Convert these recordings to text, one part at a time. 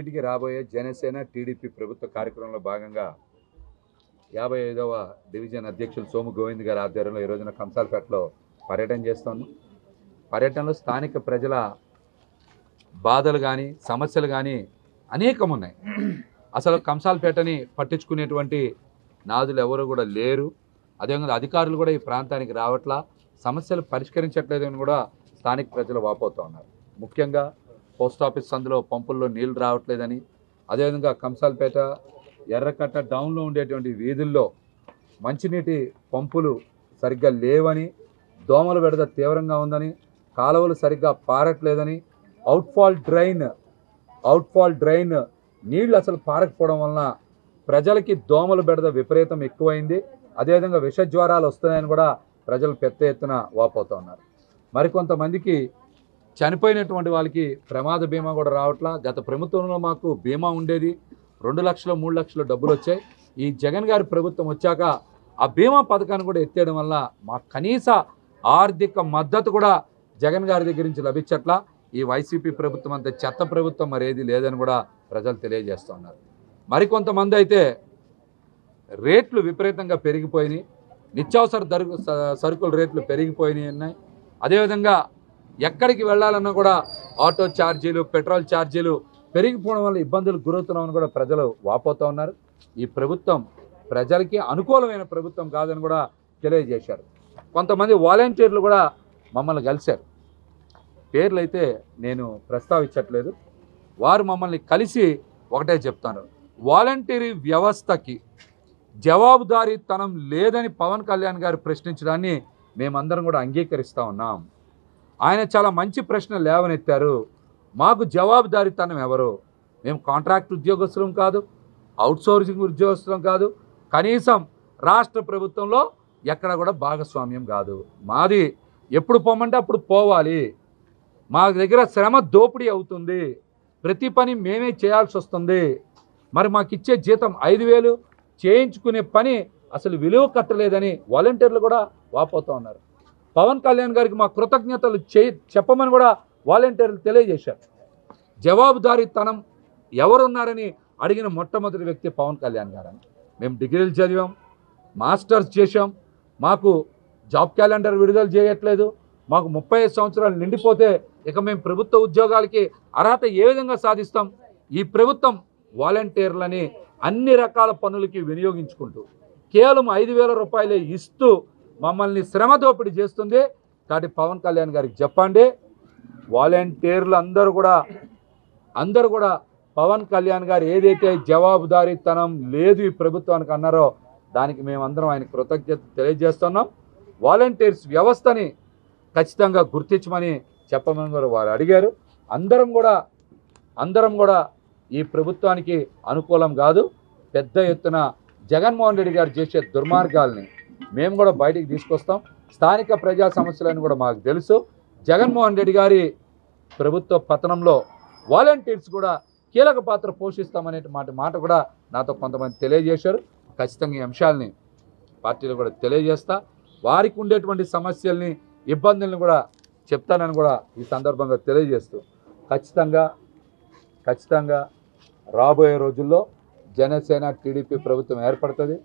ఇంటింటికి రాబోయే జనసేన టీడీపీ ప్రభుత్వ కార్యక్రమంలో భాగంగా 55వ డివిజన్ అధ్యక్షులు సోము గోవింద్ గారి ఆధ్వర్యంలో ఈ రోజున కంసాలపేటలో పర్యటన చేస్తున్నాం. పర్యటనలో స్థానిక ప్రజల బాధలు కానీ సమస్యలు కానీ అనేకం ఉన్నాయి. అసలు కంసాలపేటని పట్టించుకునేటువంటి నాదులు ఎవరు కూడా లేరు. అదేవిధంగా అధికారులు కూడా ఈ ప్రాంతానికి రావట్లా, సమస్యలు పరిష్కరించట్లేదని కూడా స్థానిక ప్రజలు వాపోతూ ఉన్నారు. ముఖ్యంగా పోస్ట్ ఆఫీస్ సందులో పంపుల్లో నీళ్లు రావట్లేదని, అదేవిధంగా కంసాలపేట ఎర్రకట్ట డౌన్లో ఉండేటువంటి వీధుల్లో మంచినీటి పంపులు సరిగ్గా లేవని, దోమల బెడద తీవ్రంగా ఉందని, కాలువలు సరిగ్గా పారట్లేదని, అవుట్ఫాల్ డ్రైన్ నీళ్లు అసలు పారకపోవడం వలన ప్రజలకి దోమల బెడద విపరీతం ఎక్కువైంది. అదేవిధంగా విష జ్వరాలు వస్తున్నాయని కూడా ప్రజలు పెద్ద ఎత్తున వాపోతూ ఉన్నారు. మరికొంతమందికి చనిపోయినటువంటి వాళ్ళకి ప్రమాద బీమా కూడా రావట్లా. గత ప్రభుత్వంలో మాకు బీమా ఉండేది, 2 లక్షలు 3 లక్షలు డబ్బులు వచ్చాయి. ఈ జగన్ గారి ప్రభుత్వం వచ్చాక ఆ బీమా పథకాన్ని కూడా ఎత్తేయడం వల్ల మా కనీస ఆర్థిక మద్దతు కూడా జగన్ గారి దగ్గర నుంచి లభించట్లా. ఈ వైసీపీ ప్రభుత్వం అంతే చెత్త ప్రభుత్వం మరేది లేదని కూడా ప్రజలు తెలియజేస్తూ ఉన్నారు. మరికొంతమంది అయితే రేట్లు విపరీతంగా పెరిగిపోయినాయి, నిత్యావసర సరుకుల రేట్లు పెరిగిపోయినాయి ఉన్నాయి. అదేవిధంగా ఎక్కడికి వెళ్ళాలన్నా కూడా ఆటో ఛార్జీలు, పెట్రోల్ ఛార్జీలు పెరిగిపోవడం వల్ల ఇబ్బందులకు గురవుతున్నామని కూడా ప్రజలు వాపోతూ ఉన్నారు. ఈ ప్రభుత్వం ప్రజలకి అనుకూలమైన ప్రభుత్వం కాదని కూడా తెలియజేశారు. కొంతమంది వాలంటీర్లు కూడా మమ్మల్ని కలిశారు. పేర్లు అయితే నేను ప్రస్తావించట్లేదు. వారు మమ్మల్ని కలిసి ఒకటే చెప్తాను, వాలంటీరీ వ్యవస్థకి జవాబుదారీతనం లేదని పవన్ కళ్యాణ్ గారు ప్రశ్నించడాన్ని మేమందరం కూడా అంగీకరిస్తూ ఉన్నాం. ఆయన చాలా మంచి ప్రశ్న లేవనెత్తారు. మాకు జవాబుదారీతనం ఎవరు? మేము కాంట్రాక్ట్ ఉద్యోగస్తులం కాదు, అవుట్సోర్సింగ్ ఉద్యోగస్తులం కాదు, కనీసం రాష్ట్ర ప్రభుత్వంలో ఎక్కడ కూడా భాగస్వామ్యం కాదు. మాది ఎప్పుడు పోమంటే అప్పుడు పోవాలి. మా దగ్గర శ్రమ దోపిడీ అవుతుంది, ప్రతి పని మేమే చేయాల్సి వస్తుంది. మరి మాకు ఇచ్చే జీతం 5,000 చేయించుకునే పని అసలు విలువ కట్టలేదని వాలంటీర్లు కూడా వాపోతూ ఉన్నారు. పవన్ కళ్యాణ్ గారికి మా కృతజ్ఞతలు చెప్పమని కూడా వాలంటీర్లు తెలియజేశారు. జవాబుదారీతనం ఎవరున్నారని అడిగిన మొట్టమొదటి వ్యక్తి పవన్ కళ్యాణ్ గారని. మేము డిగ్రీలు చదివాం, మాస్టర్స్ చేశాం, మాకు జాబ్ క్యాలెండర్ విడుదల చేయట్లేదు, మాకు 35 సంవత్సరాలు నిండిపోతే ఇక మేము ప్రభుత్వ ఉద్యోగాలకి అర్హత ఏ విధంగా సాధిస్తాం? ఈ ప్రభుత్వం వాలంటీర్లని అన్ని రకాల పనులకి వినియోగించుకుంటూ కేవలం 5,000 రూపాయలే ఇస్తూ మమ్మల్ని శ్రమ దోపిడీ చేస్తుంది. కాబట్టి పవన్ కళ్యాణ్ గారికి చెప్పండి, వాలంటీర్లు అందరూ కూడా పవన్ కళ్యాణ్ గారు ఏదైతే జవాబుదారీతనం లేదు ఈ ప్రభుత్వానికి అన్నారో దానికి మేమందరం ఆయన కృతజ్ఞత తెలియజేస్తున్నాం. వాలంటీర్స్ వ్యవస్థని ఖచ్చితంగా గుర్తించమని చెప్పమని కూడా వారు అడిగారు. అందరం కూడా ఈ ప్రభుత్వానికి అనుకూలం కాదు. పెద్ద ఎత్తున జగన్మోహన్ రెడ్డి గారు చేసే దుర్మార్గాల్ని మేము కూడా బయటికి తీసుకొస్తాం. స్థానిక ప్రజా సమస్యలను కూడా మాకు తెలుసు. జగన్మోహన్ రెడ్డి గారి ప్రభుత్వ పతనంలో వాలంటీర్స్ కూడా కీలక పాత్ర పోషిస్తామనే మాట కూడా నాతో కొంతమంది తెలియజేశారు. ఖచ్చితంగా ఈ అంశాలని పార్టీలు కూడా తెలియజేస్తా, వారికి ఉండేటువంటి సమస్యల్ని ఇబ్బందులను కూడా చెప్తానని కూడా ఈ సందర్భంగా తెలియజేస్తూ ఖచ్చితంగా రాబోయే రోజుల్లో జనసేన టీడీపీ ప్రభుత్వం ఏర్పడుతుంది.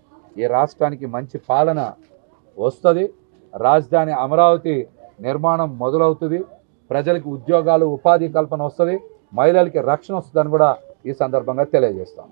ఈ రాష్ట్రానికి మంచి పాలన వస్తుంది. రాజధాని అమరావతి నిర్మాణం మొదలవుతుంది. ప్రజలకు ఉద్యోగాలు, ఉపాధి కల్పన వస్తుంది. మహిళలకి రక్షణ వస్తుందని కూడా ఈ సందర్భంగా తెలియజేస్తాం.